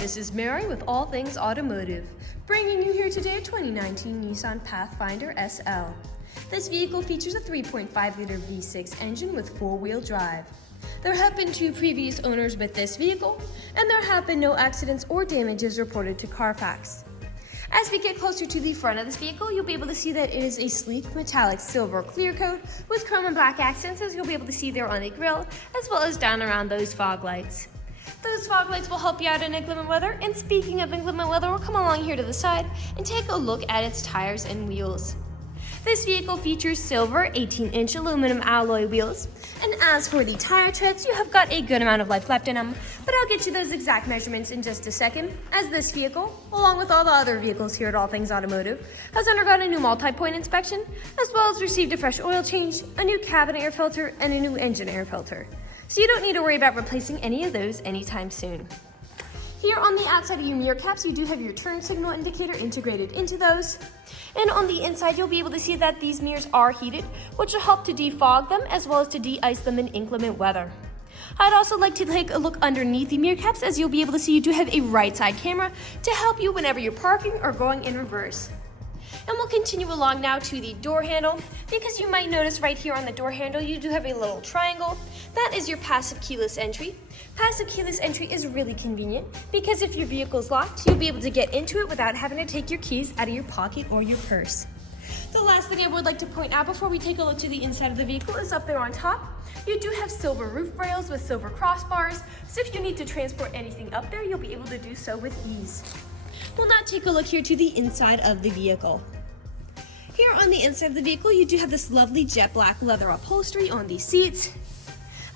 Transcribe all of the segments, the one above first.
this is Mary with All Things Automotive, bringing you here today a 2019 Nissan Pathfinder SL. This vehicle features a 3.5-liter V6 engine with four-wheel drive. There have been 2 previous owners with this vehicle, and there have been no accidents or damages reported to CARFAX. As we get closer to the front of this vehicle, you'll be able to see that it is a sleek metallic silver clear coat with chrome and black accents, as you'll be able to see there on the grille, as well as down around those fog lights. Those fog lights will help you out in inclement weather, and speaking of inclement weather, we'll come along here to the side and take a look at its tires and wheels. This vehicle features silver 18-inch aluminum alloy wheels, and as for the tire treads, you have got a good amount of life left in them, but I'll get you those exact measurements in just a second, as this vehicle, along with all the other vehicles here at All Things Automotive, has undergone a new multi-point inspection, as well as received a fresh oil change, a new cabin air filter, and a new engine air filter. So you don't need to worry about replacing any of those anytime soon. Here on the outside of your mirror caps, you do have your turn signal indicator integrated into those. And on the inside, you'll be able to see that these mirrors are heated, which will help to defog them as well as to de-ice them in inclement weather. I'd also like to take a look underneath the mirror caps, as you'll be able to see you do have a right side camera to help you whenever you're parking or going in reverse. And we'll continue along now to the door handle, because you might notice right here on the door handle you do have a little triangle. That is your passive keyless entry. Passive keyless entry is really convenient because if your vehicle's locked, you'll be able to get into it without having to take your keys out of your pocket or your purse. The last thing I would like to point out before we take a look to the inside of the vehicle is up there on top. You do have silver roof rails with silver crossbars, so if you need to transport anything up there, you'll be able to do so with ease. We'll now take a look here to the inside of the vehicle. Here on the inside of the vehicle, you do have this lovely jet black leather upholstery on the seats.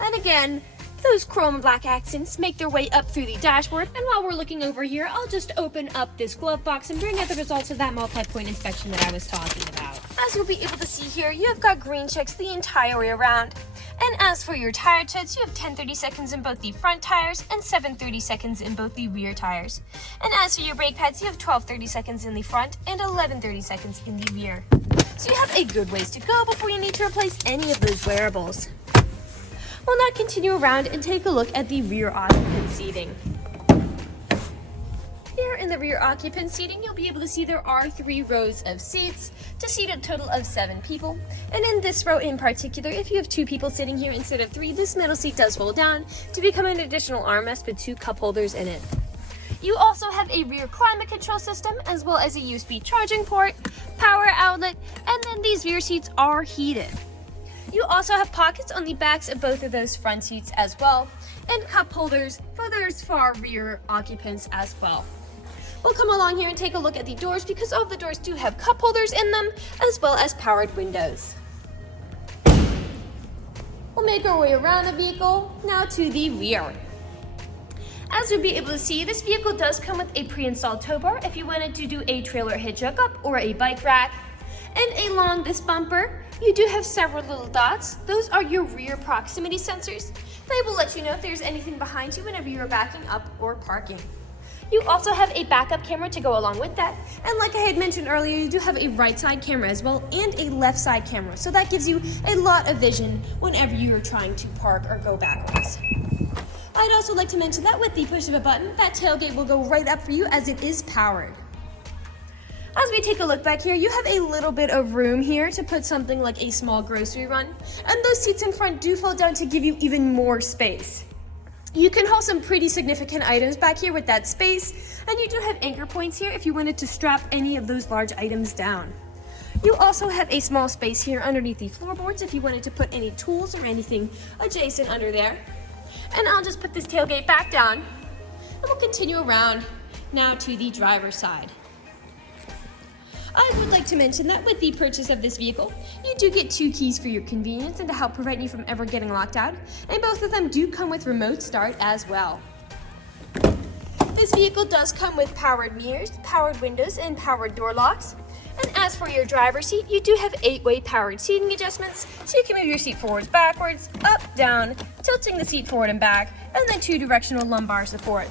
And again, those chrome and black accents make their way up through the dashboard. And while we're looking over here, I'll just open up this glove box and bring out the results of that multi-point inspection that I was talking about. As you'll be able to see here, you have got green checks the entire way around. And as for your tire treads, you have 10 30 seconds in both the front tires and 7 30 seconds in both the rear tires. And as for your brake pads, you have 12 30 seconds in the front and 11 30 seconds in the rear. So you have a good ways to go before you need to replace any of those wearables. We'll now continue around and take a look at the rear occupant seating. Here in the rear occupant seating, you'll be able to see there are 3 rows of seats to seat a total of 7 people. And in this row in particular, if you have 2 people sitting here instead of 3, this middle seat does fold down to become an additional armrest with 2 cup holders in it. You also have a rear climate control system, as well as a USB charging port, power outlet, and then these rear seats are heated. You also have pockets on the backs of both of those front seats as well, and cup holders for those far rear occupants as well. We'll come along here and take a look at the doors, because all of the doors do have cup holders in them, as well as powered windows. We'll make our way around the vehicle, now to the rear. As you'll be able to see, this vehicle does come with a pre-installed tow bar if you wanted to do a trailer hitch hookup or a bike rack. And along this bumper, you do have several little dots. Those are your rear proximity sensors. They will let you know if there's anything behind you whenever you're backing up or parking. You also have a backup camera to go along with that. And like I had mentioned earlier, you do have a right side camera as well and a left side camera. So that gives you a lot of vision whenever you're trying to park or go backwards. I'd also like to mention that with the push of a button, that tailgate will go right up for you as it is powered. As we take a look back here, you have a little bit of room here to put something like a small grocery run, and those seats in front do fold down to give you even more space. You can haul some pretty significant items back here with that space, and you do have anchor points here if you wanted to strap any of those large items down. You also have a small space here underneath the floorboards if you wanted to put any tools or anything adjacent under there. And I'll just put this tailgate back down, and we'll continue around now to the driver's side. I would like to mention that with the purchase of this vehicle, you do get 2 keys for your convenience and to help prevent you from ever getting locked out, and both of them do come with remote start as well. This vehicle does come with powered mirrors, powered windows, and powered door locks. And as for your driver's seat, you do have 8-way powered seating adjustments, so you can move your seat forwards, backwards, up, down, tilting the seat forward and back, and then 2 directional lumbar support.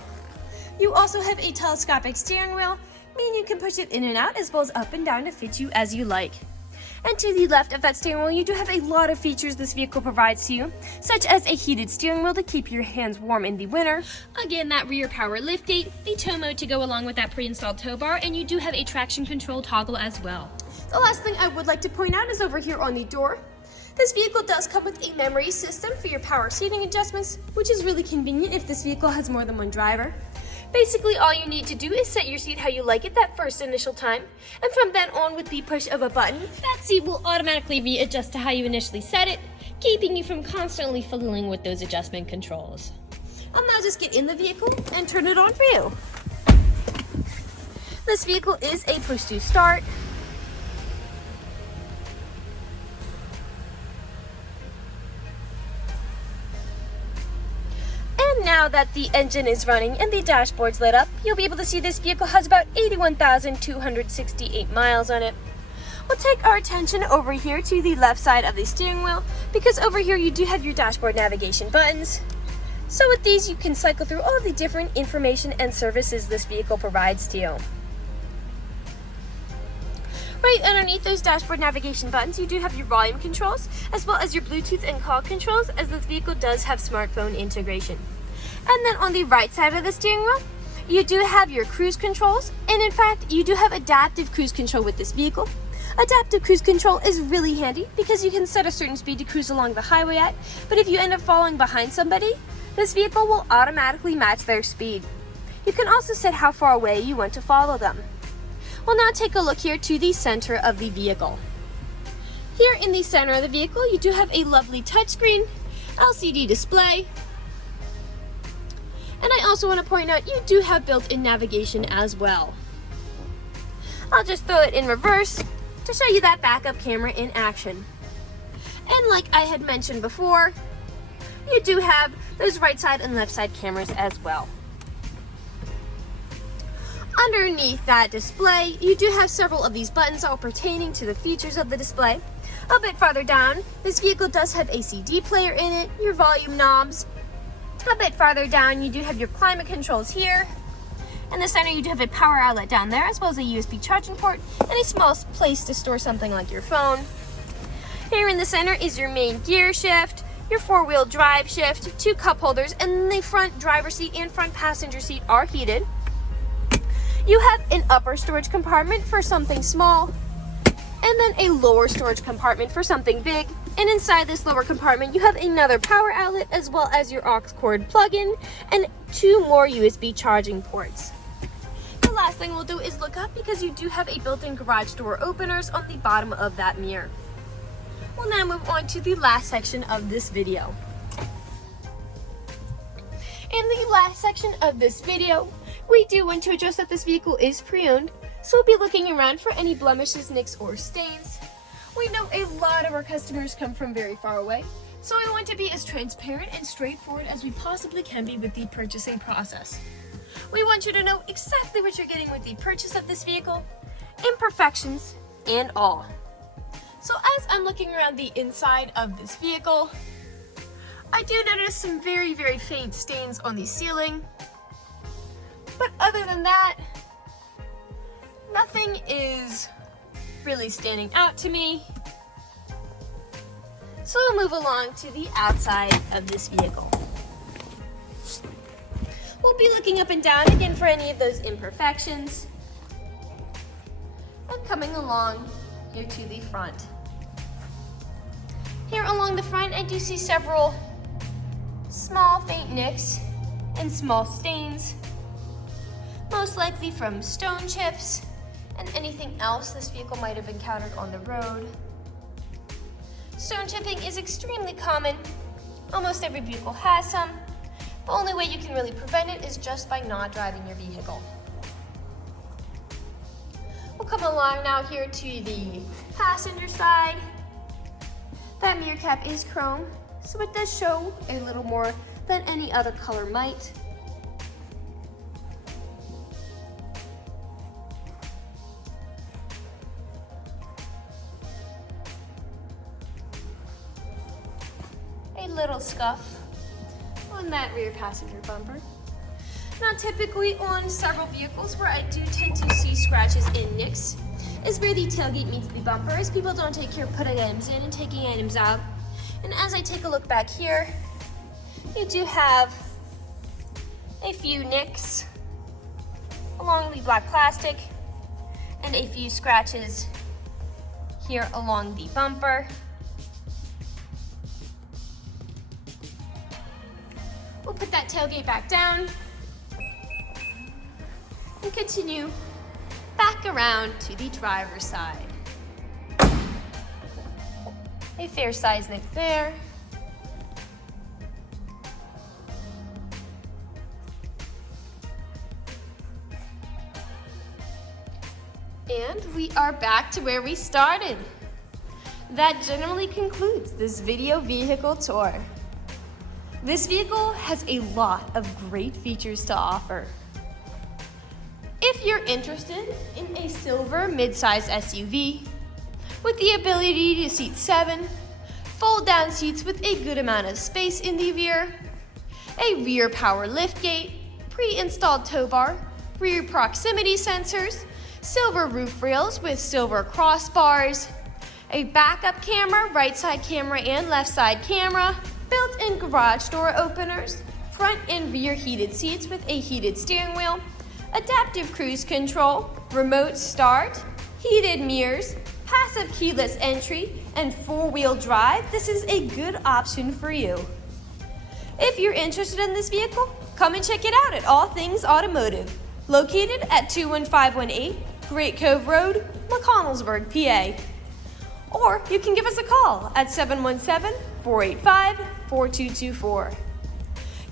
You also have a telescopic steering wheel, meaning you can push it in and out as well as up and down to fit you as you like. And to the left of that steering wheel, you do have a lot of features this vehicle provides to you, such as a heated steering wheel to keep your hands warm in the winter. Again, that rear power liftgate, the tow mode to go along with that pre-installed tow bar, and you do have a traction control toggle as well. The last thing I would like to point out is over here on the door. This vehicle does come with a memory system for your power seating adjustments, which is really convenient if this vehicle has more than one driver. Basically, all you need to do is set your seat how you like it that first initial time, and from then on, with the push of a button, that seat will automatically readjust to how you initially set it, keeping you from constantly fiddling with those adjustment controls. I'll now just get in the vehicle and turn it on for you. This vehicle is a push to start. Now that the engine is running and the dashboard's lit up, you'll be able to see this vehicle has about 81,268 miles on it. We'll take our attention over here to the left side of the steering wheel, because over here you do have your dashboard navigation buttons. So with these you can cycle through all the different information and services this vehicle provides to you. Right underneath those dashboard navigation buttons, you do have your volume controls, as well as your Bluetooth and call controls, as this vehicle does have smartphone integration. And then on the right side of the steering wheel, you do have your cruise controls, and in fact, you do have adaptive cruise control with this vehicle. Adaptive cruise control is really handy because you can set a certain speed to cruise along the highway at, but if you end up falling behind somebody, this vehicle will automatically match their speed. You can also set how far away you want to follow them. We'll now take a look here to the center of the vehicle. Here in the center of the vehicle, you do have a lovely touchscreen, LCD display, and I also want to point out you do have built-in navigation as well. I'll just throw it in reverse to show you that backup camera in action. And like I had mentioned before, you do have those right side and left side cameras as well. Underneath that display, you do have several of these buttons all pertaining to the features of the display. A bit farther down, this vehicle does have a CD player in it, your volume knobs. A bit farther down, you do have your climate controls here. In the center, you do have a power outlet down there, as well as a USB charging port and a small place to store something like your phone. Here in the center is your main gear shift, your four-wheel drive shift, two cup holders, and the front driver's seat and front passenger seat are heated. You have an upper storage compartment for something small, and then a lower storage compartment for something big. And inside this lower compartment, you have another power outlet, as well as your aux cord plug-in and two more USB charging ports. The last thing we'll do is look up, because you do have a built-in garage door openers on the bottom of that mirror. We'll now move on to the last section of this video. In the last section of this video, we do want to address that this vehicle is pre-owned, so we'll be looking around for any blemishes, nicks, or stains. We know a lot of our customers come from very far away, so we want to be as transparent and straightforward as we possibly can be with the purchasing process. We want you to know exactly what you're getting with the purchase of this vehicle, imperfections and all. So as I'm looking around the inside of this vehicle, I do notice some very, very faint stains on the ceiling. But other than that, nothing is really standing out to me. So we'll move along to the outside of this vehicle. We'll be looking up and down again for any of those imperfections. And coming along here to the front. Here along the front, I do see several small faint nicks and small stains, most likely from stone chips and anything else this vehicle might have encountered on the road. Stone chipping is extremely common. Almost every vehicle has some. The only way you can really prevent it is just by not driving your vehicle. We'll come along now here to the passenger side. That mirror cap is chrome, so it does show a little more than any other color might. A little scuff on that rear passenger bumper. Now typically on several vehicles where I do tend to see scratches and nicks, is where the tailgate meets the bumper, as people don't take care of putting items in and taking items out. And as I take a look back here, you do have a few nicks along the black plastic and a few scratches here along the bumper. We'll put that tailgate back down and continue back around to the driver's side. A fair size nick there. And we are back to where we started. That generally concludes this video vehicle tour. This vehicle has a lot of great features to offer. If you're interested in a silver midsize SUV with the ability to seat 7, fold-down seats with a good amount of space in the rear, a rear power liftgate, pre-installed tow bar, rear proximity sensors, silver roof rails with silver crossbars, a backup camera, right side camera and left side camera, built-in garage door openers, front and rear heated seats with a heated steering wheel, adaptive cruise control, remote start, heated mirrors, passive keyless entry, and 4-wheel drive, this is a good option for you. If you're interested in this vehicle, come and check it out at All Things Automotive, located at 21518 Great Cove Road, McConnellsburg, PA. Or you can give us a call at 717-485-4224.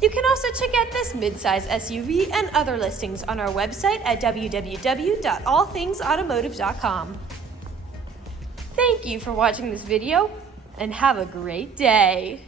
You can also check out this midsize SUV and other listings on our website at www.allthingsautomotive.com. Thank you for watching this video, and have a great day.